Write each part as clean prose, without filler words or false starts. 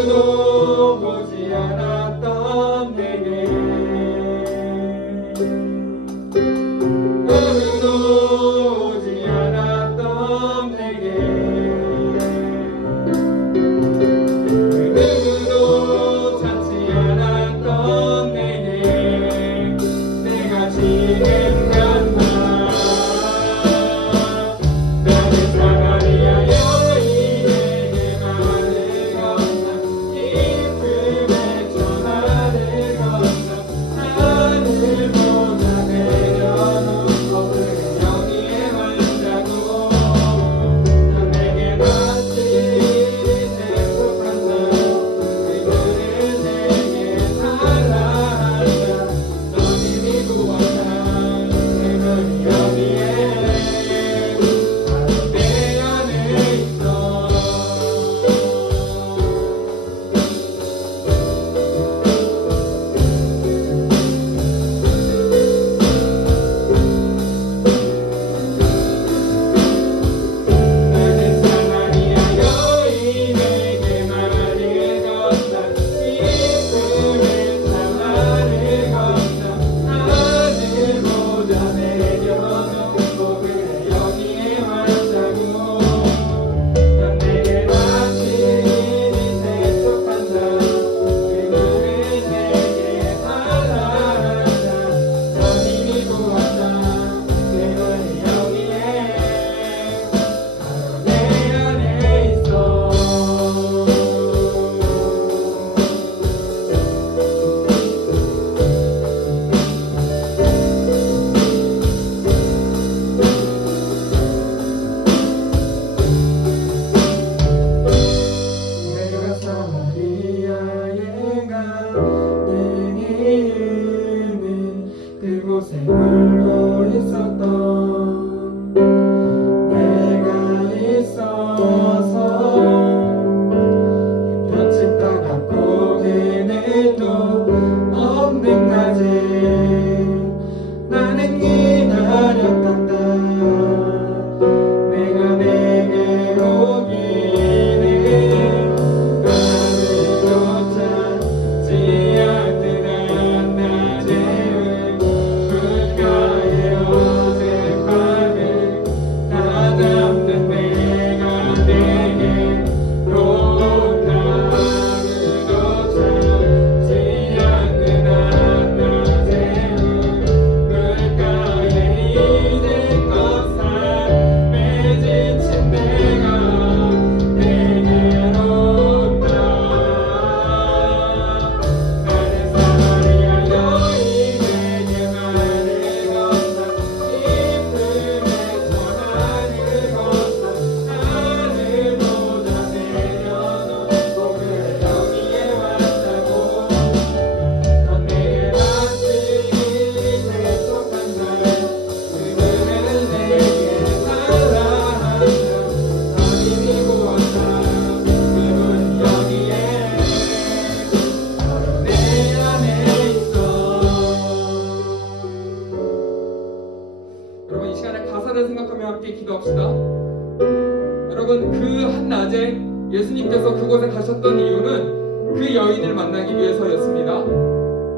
누구도 보지 않았던 내게 누구도 오지 않았던 내게 누구도 찾지 않았던 내게 내가 지금 간다. 나는 사마리아 여인에게 말을 건너 기쁨의 전화를 건너 하늘보다 내려놓고 그의 여기에 왔다고. 넌 내게 마치 행복한다. 그들은 내게 살아한다. 넌 이미 구원한 내가 여기에 바로 내 안에 있어. 나는 사마리아 여인에게 말을 건너 기쁨의 사마를 건너 하늘보다 내려놓고 그래 여기에 왔다고. 넌 내게 마치 세속한다. 그들은 내게 살아한다. 넌 이미 구원다. 내가 여기에 바로 내 안에 있어. 내가 사마리아에 간 이유는 그곳에 울고 있었던 내가 있어서 볕이 따갑고 그늘도 없는 낮에 나는 기다렸단다. 내가 내게 오기를 아무도 찾지 않는 낮에 물가에 어색함을 다 담는 내가 내게 온다. 아무도 찾지 않는 한낮에 물가에 이제껏 삶에 지친 내가 내게로 온다. 나는 사마리아 여인에게 말을 건너 기쁨의 전화를 건너 하늘보다 내려놓고 그래 여기에 왔다고. 넌 내게 마치 세속한다. 그들은 내게 살아한다. 넌 이미 구원다. 그분은 여기에 바로 내 안에 있어. 여러분 이 시간에 가사를 생각하며 함께 기도합시다. 여러분 그 한낮에 예수님께서 그곳에 가셨던 이유는 그 여인을 만나기 위해서였습니다.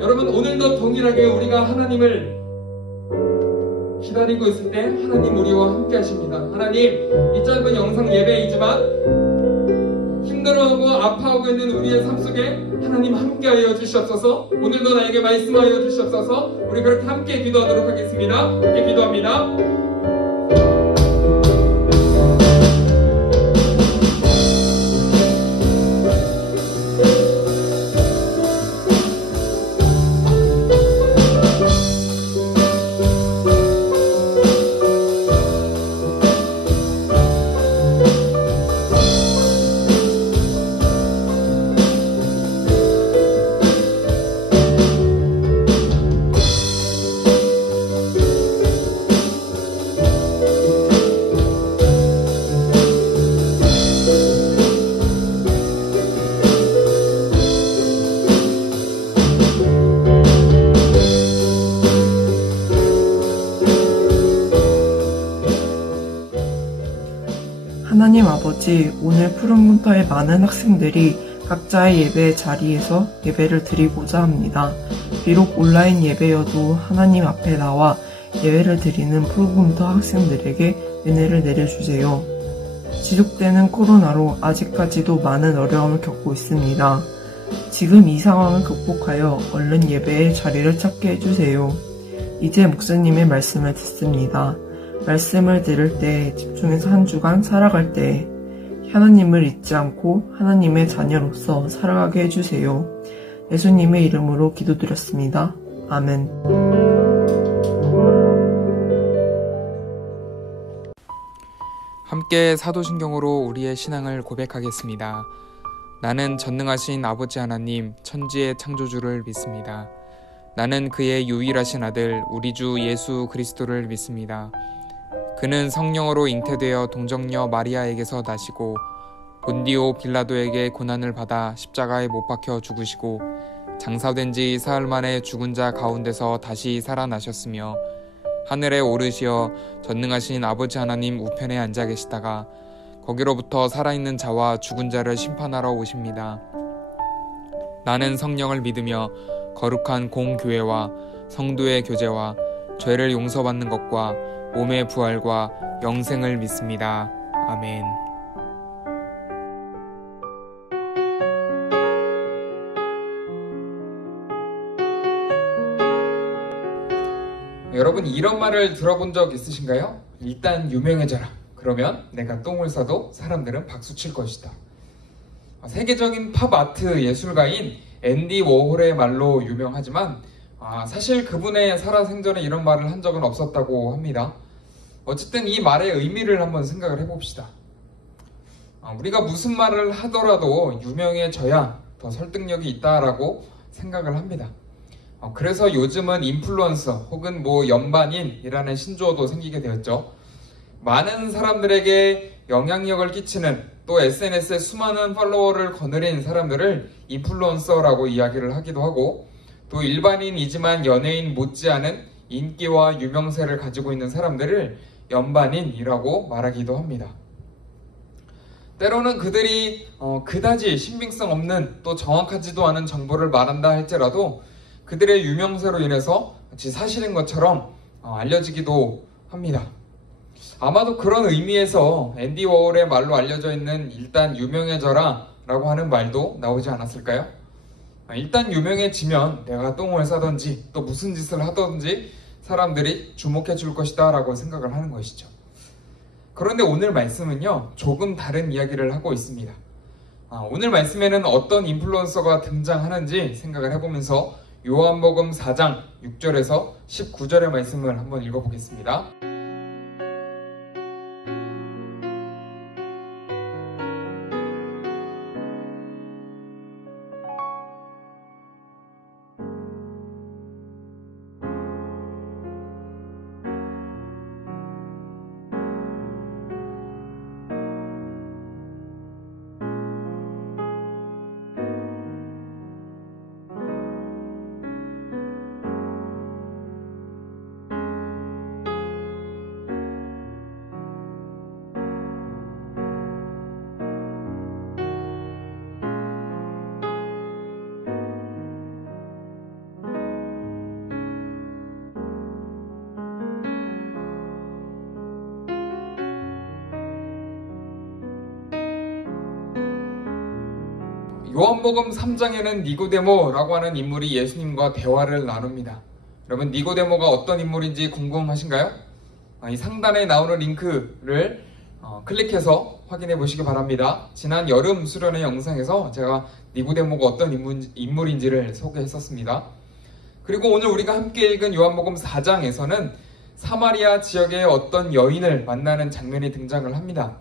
여러분 오늘도 동일하게 우리가 하나님을 기다리고 있을 때 하나님 우리와 함께 하십니다. 하나님 이 짧은 영상 예배이지만 힘들어하고 아파하고 있는 우리의 삶 속에 하나님 함께하여 주시옵소서. 오늘도 나에게 말씀하여 주시옵소서. 우리 그렇게 함께 기도하도록 하겠습니다. 함께 기도합니다. 하나님 아버지, 오늘 푸른 문터의 많은 학생들이 각자의 예배 자리에서 예배를 드리고자 합니다. 비록 온라인 예배여도 하나님 앞에 나와 예배를 드리는 프로금터 학생들에게 은혜를 내려주세요. 지속되는 코로나로 아직까지도 많은 어려움을 겪고 있습니다. 지금 이 상황을 극복하여 얼른 예배의 자리를 찾게 해주세요. 이제 목사님의 말씀을 듣습니다. 말씀을 들을 때 집중해서 한 주간 살아갈 때 하나님을 잊지 않고 하나님의 자녀로서 살아가게 해주세요. 예수님의 이름으로 기도드렸습니다. 아멘. 함께 사도신경으로 우리의 신앙을 고백하겠습니다. 나는 전능하신 아버지 하나님 천지의 창조주를 믿습니다. 나는 그의 유일하신 아들 우리 주 예수 그리스도를 믿습니다. 그는 성령으로 잉태되어 동정녀 마리아에게서 나시고 본디오 빌라도에게 고난을 받아 십자가에 못 박혀 죽으시고 장사된 지 사흘 만에 죽은 자 가운데서 다시 살아나셨으며 하늘에 오르시어 전능하신 아버지 하나님 우편에 앉아 계시다가 거기로부터 살아있는 자와 죽은 자를 심판하러 오십니다. 나는 성령을 믿으며 거룩한 공교회와 성도의 교제와 죄를 용서받는 것과 몸의 부활과 영생을 믿습니다. 아멘. 여러분 이런 말을 들어본 적 있으신가요? 일단 유명해져라. 그러면 내가 똥을 싸도 사람들은 박수칠 것이다. 세계적인 팝 아트 예술가인 앤디 워홀의 말로 유명하지만 사실 그분의 살아생전에 이런 말을 한 적은 없었다고 합니다. 어쨌든 이 말의 의미를 한번 생각을 해봅시다. 우리가 무슨 말을 하더라도 유명해져야 더 설득력이 있다라고 생각을 합니다. 그래서 요즘은 인플루언서 혹은 연반인이라는 신조어도 생기게 되었죠. 많은 사람들에게 영향력을 끼치는 또 SNS에 수많은 팔로워를 거느린 사람들을 인플루언서라고 이야기를 하기도 하고 또 일반인이지만 연예인 못지않은 인기와 유명세를 가지고 있는 사람들을 연반인이라고 말하기도 합니다. 때로는 그들이 그다지 신빙성 없는 또 정확하지도 않은 정보를 말한다 할지라도 그들의 유명세로 인해서 마치 사실인 것처럼 알려지기도 합니다. 아마도 그런 의미에서 앤디 워홀의 말로 알려져 있는 일단 유명해져라 라고 하는 말도 나오지 않았을까요? 일단 유명해지면 내가 똥을 싸든지 또 무슨 짓을 하든지 사람들이 주목해 줄 것이다 라고 생각을 하는 것이죠. 그런데 오늘 말씀은요 조금 다른 이야기를 하고 있습니다. 오늘 말씀에는 어떤 인플루언서가 등장하는지 생각을 해보면서 요한복음 4장 6절에서 19절의 말씀을 한번 읽어보겠습니다. 요한복음 3장에는 니고데모라고 하는 인물이 예수님과 대화를 나눕니다. 여러분 니고데모가 어떤 인물인지 궁금하신가요? 이 상단에 나오는 링크를 클릭해서 확인해 보시기 바랍니다. 지난 여름 수련회 영상에서 제가 니고데모가 어떤 인물인지를 소개했었습니다. 그리고 오늘 우리가 함께 읽은 요한복음 4장에서는 사마리아 지역의 어떤 여인을 만나는 장면이 등장을 합니다.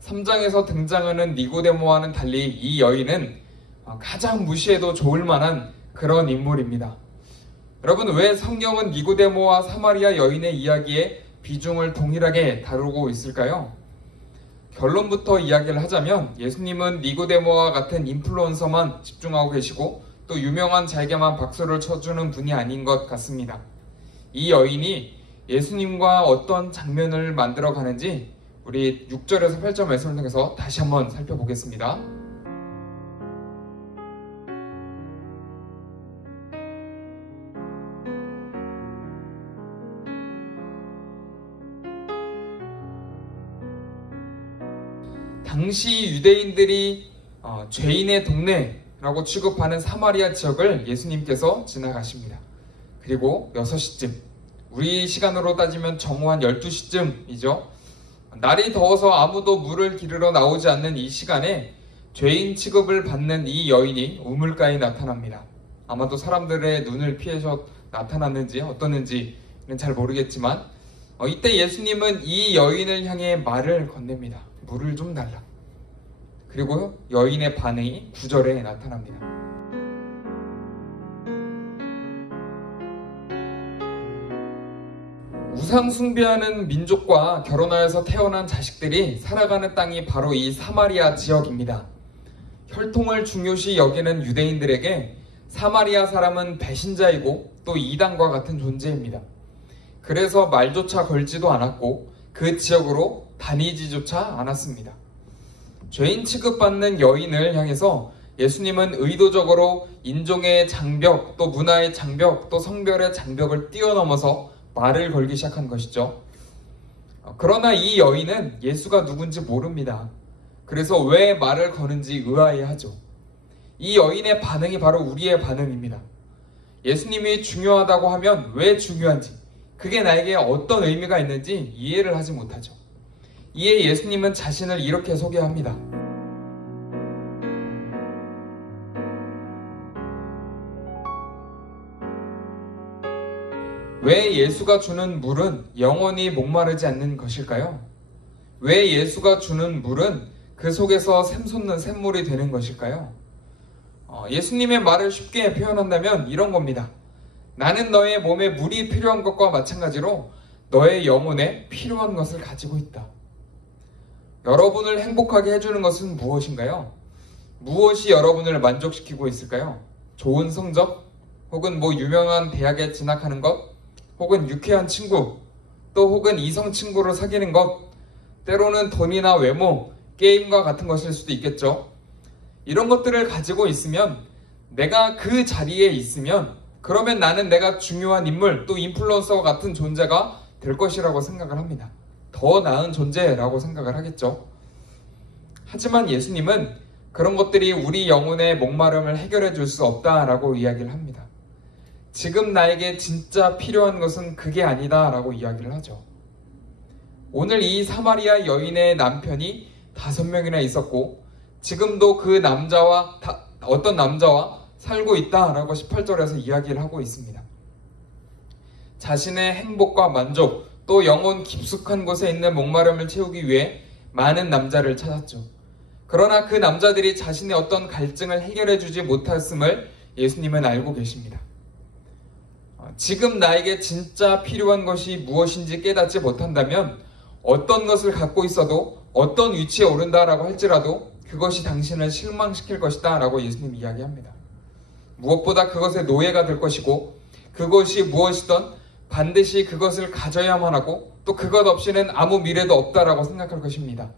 3장에서 등장하는 니고데모와는 달리 이 여인은 가장 무시해도 좋을 만한 그런 인물입니다. 여러분 왜 성경은 니고데모와 사마리아 여인의 이야기에 비중을 동일하게 다루고 있을까요? 결론부터 이야기를 하자면 예수님은 니고데모와 같은 인플루언서만 집중하고 계시고 또 유명한 자에게만 박수를 쳐주는 분이 아닌 것 같습니다. 이 여인이 예수님과 어떤 장면을 만들어 가는지 우리 6절에서 8절 말씀을 통해서 다시 한번 살펴보겠습니다. 당시 유대인들이 죄인의 동네라고 취급하는 사마리아 지역을 예수님께서 지나가십니다. 그리고 6시쯤, 우리 시간으로 따지면 정오 한 12시쯤이죠. 날이 더워서 아무도 물을 기르러 나오지 않는 이 시간에 죄인 취급을 받는 이 여인이 우물가에 나타납니다. 아마도 사람들의 눈을 피해서 나타났는지 어떠는지는 잘 모르겠지만 이때 예수님은 이 여인을 향해 말을 건넵니다. 물을 좀 달라. 그리고 여인의 반응이 9절에 나타납니다. 우상 숭배하는 민족과 결혼하여서 태어난 자식들이 살아가는 땅이 바로 이 사마리아 지역입니다. 혈통을 중요시 여기는 유대인들에게 사마리아 사람은 배신자이고 또 이단과 같은 존재입니다. 그래서 말조차 걸지도 않았고 그 지역으로 다니지조차 않았습니다. 죄인 취급받는 여인을 향해서 예수님은 의도적으로 인종의 장벽, 또 문화의 장벽, 또 성별의 장벽을 뛰어넘어서 말을 걸기 시작한 것이죠. 그러나 이 여인은 예수가 누군지 모릅니다. 그래서 왜 말을 거는지 의아해하죠. 이 여인의 반응이 바로 우리의 반응입니다. 예수님이 중요하다고 하면 왜 중요한지, 그게 나에게 어떤 의미가 있는지 이해를 하지 못하죠. 이에 예수님은 자신을 이렇게 소개합니다. 왜 예수가 주는 물은 영원히 목마르지 않는 것일까요? 왜 예수가 주는 물은 그 속에서 샘솟는 샘물이 되는 것일까요? 예수님의 말을 쉽게 표현한다면 이런 겁니다. 나는 너의 몸에 물이 필요한 것과 마찬가지로 너의 영혼에 필요한 것을 가지고 있다. 여러분을 행복하게 해주는 것은 무엇인가요? 무엇이 여러분을 만족시키고 있을까요? 좋은 성적? 혹은 유명한 대학에 진학하는 것? 혹은 유쾌한 친구? 또 혹은 이성 친구를 사귀는 것? 때로는 돈이나 외모, 게임과 같은 것일 수도 있겠죠. 이런 것들을 가지고 있으면, 내가 그 자리에 있으면 그러면 나는 내가 중요한 인물, 또 인플루언서와 같은 존재가 될 것이라고 생각을 합니다. 더 나은 존재라고 생각을 하겠죠. 하지만 예수님은 그런 것들이 우리 영혼의 목마름을 해결해 줄 수 없다라고 이야기를 합니다. 지금 나에게 진짜 필요한 것은 그게 아니다 라고 이야기를 하죠. 오늘 이 사마리아 여인의 남편이 5명이나 있었고 지금도 그 어떤 남자와 살고 있다라고 18절에서 이야기를 하고 있습니다. 자신의 행복과 만족, 또 영혼 깊숙한 곳에 있는 목마름을 채우기 위해 많은 남자를 찾았죠. 그러나 그 남자들이 자신의 어떤 갈증을 해결해 주지 못했음을 예수님은 알고 계십니다. 지금 나에게 진짜 필요한 것이 무엇인지 깨닫지 못한다면 어떤 것을 갖고 있어도 어떤 위치에 오른다라고 할지라도 그것이 당신을 실망시킬 것이다 라고 예수님이 이야기합니다. 무엇보다 그것의 노예가 될 것이고 그것이 무엇이든 반드시 그것을 가져야만 하고 또 그것 없이는 아무 미래도 없다라고 생각할 것입니다.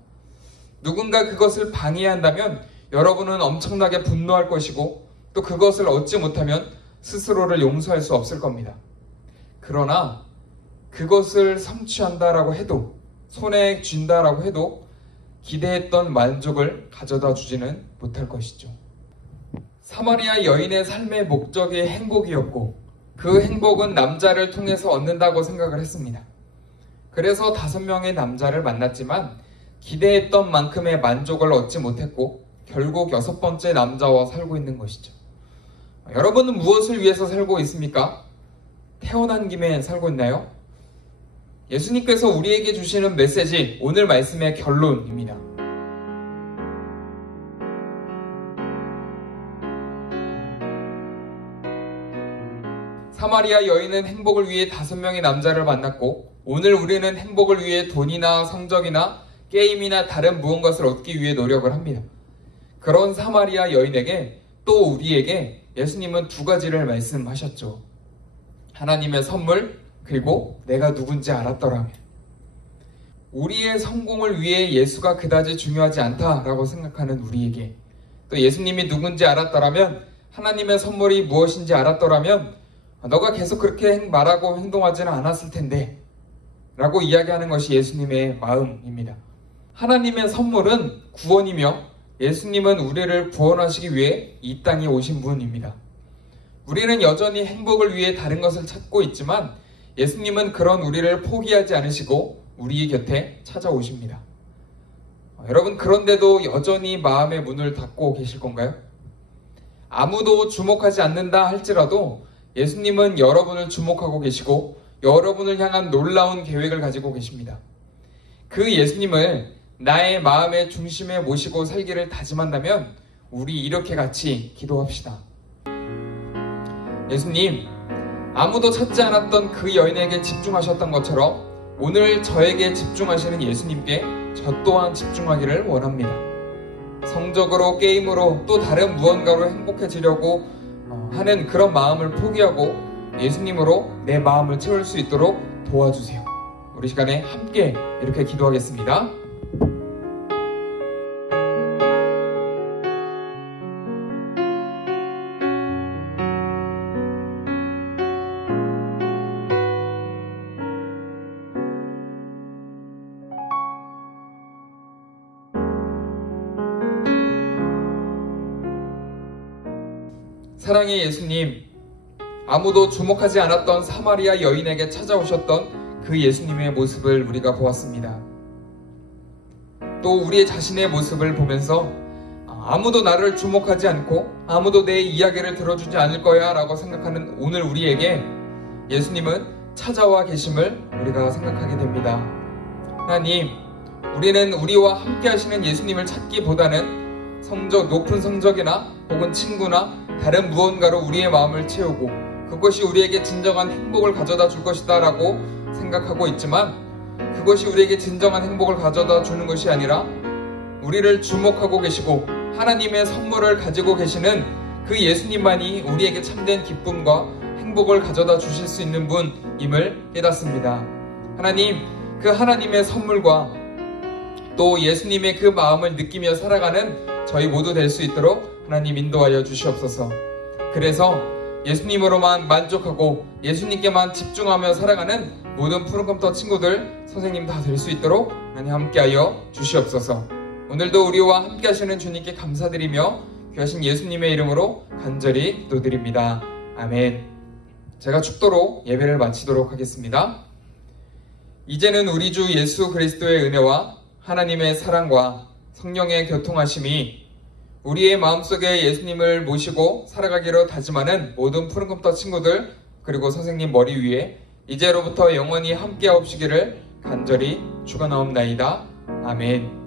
누군가 그것을 방해한다면 여러분은 엄청나게 분노할 것이고 또 그것을 얻지 못하면 스스로를 용서할 수 없을 겁니다. 그러나 그것을 성취한다라고 해도, 손에 쥔다라고 해도 기대했던 만족을 가져다 주지는 못할 것이죠. 사마리아 여인의 삶의 목적이 행복이었고 그 행복은 남자를 통해서 얻는다고 생각을 했습니다. 그래서 5명의 남자를 만났지만 기대했던 만큼의 만족을 얻지 못했고 결국 6번째 남자와 살고 있는 것이죠. 여러분은 무엇을 위해서 살고 있습니까? 태어난 김에 살고 있나요? 예수님께서 우리에게 주시는 메시지, 오늘 말씀의 결론입니다. 사마리아 여인은 행복을 위해 5명의 남자를 만났고 오늘 우리는 행복을 위해 돈이나 성적이나 게임이나 다른 무언가를 얻기 위해 노력을 합니다. 그런 사마리아 여인에게 또 우리에게 예수님은 2가지를 말씀하셨죠. 하나님의 선물, 그리고 내가 누군지 알았더라면. 우리의 성공을 위해 예수가 그다지 중요하지 않다라고 생각하는 우리에게, 또 예수님이 누군지 알았더라면, 하나님의 선물이 무엇인지 알았더라면 너가 계속 그렇게 말하고 행동하지는 않았을 텐데 라고 이야기하는 것이 예수님의 마음입니다. 하나님의 선물은 구원이며 예수님은 우리를 구원하시기 위해 이 땅에 오신 분입니다. 우리는 여전히 행복을 위해 다른 것을 찾고 있지만 예수님은 그런 우리를 포기하지 않으시고 우리 곁에 찾아오십니다. 여러분, 그런데도 여전히 마음의 문을 닫고 계실 건가요? 아무도 주목하지 않는다 할지라도 예수님은 여러분을 주목하고 계시고 여러분을 향한 놀라운 계획을 가지고 계십니다. 그 예수님을 나의 마음의 중심에 모시고 살기를 다짐한다면 우리 이렇게 같이 기도합시다. 예수님, 아무도 찾지 않았던 그 여인에게 집중하셨던 것처럼 오늘 저에게 집중하시는 예수님께 저 또한 집중하기를 원합니다. 성적으로, 게임으로, 또 다른 무언가로 행복해지려고 하는 그런 마음을 포기하고 예수님으로 내 마음을 채울 수 있도록 도와주세요. 우리 시간에 함께 이렇게 기도하겠습니다. 사랑의 예수님, 아무도 주목하지 않았던 사마리아 여인에게 찾아오셨던 그 예수님의 모습을 우리가 보았습니다. 또 우리의 자신의 모습을 보면서 아무도 나를 주목하지 않고 아무도 내 이야기를 들어주지 않을 거야 라고 생각하는 오늘 우리에게 예수님은 찾아와 계심을 우리가 생각하게 됩니다. 하나님, 우리는 우리와 함께 하시는 예수님을 찾기보다는 높은 성적이나 혹은 친구나 다른 무언가로 우리의 마음을 채우고 그것이 우리에게 진정한 행복을 가져다 줄 것이다 라고 생각하고 있지만 그것이 우리에게 진정한 행복을 가져다 주는 것이 아니라 우리를 주목하고 계시고 하나님의 선물을 가지고 계시는 그 예수님만이 우리에게 참된 기쁨과 행복을 가져다 주실 수 있는 분임을 깨닫습니다. 하나님, 그 하나님의 선물과 또 예수님의 그 마음을 느끼며 살아가는 저희 모두 될 수 있도록 하나님 인도하여 주시옵소서. 그래서 예수님으로만 만족하고 예수님께만 집중하며 살아가는 모든 푸른컴터 친구들, 선생님 다 될 수 있도록 하나님 함께하여 주시옵소서. 오늘도 우리와 함께 하시는 주님께 감사드리며 귀하신 예수님의 이름으로 간절히 기도드립니다. 아멘. 제가 축도로 예배를 마치도록 하겠습니다. 이제는 우리 주 예수 그리스도의 은혜와 하나님의 사랑과 성령의 교통하심이 우리의 마음속에 예수님을 모시고 살아가기로 다짐하는 모든 푸른컴터 친구들 그리고 선생님 머리 위에 이제로부터 영원히 함께하옵시기를 간절히 축원하옵나이다. 아멘.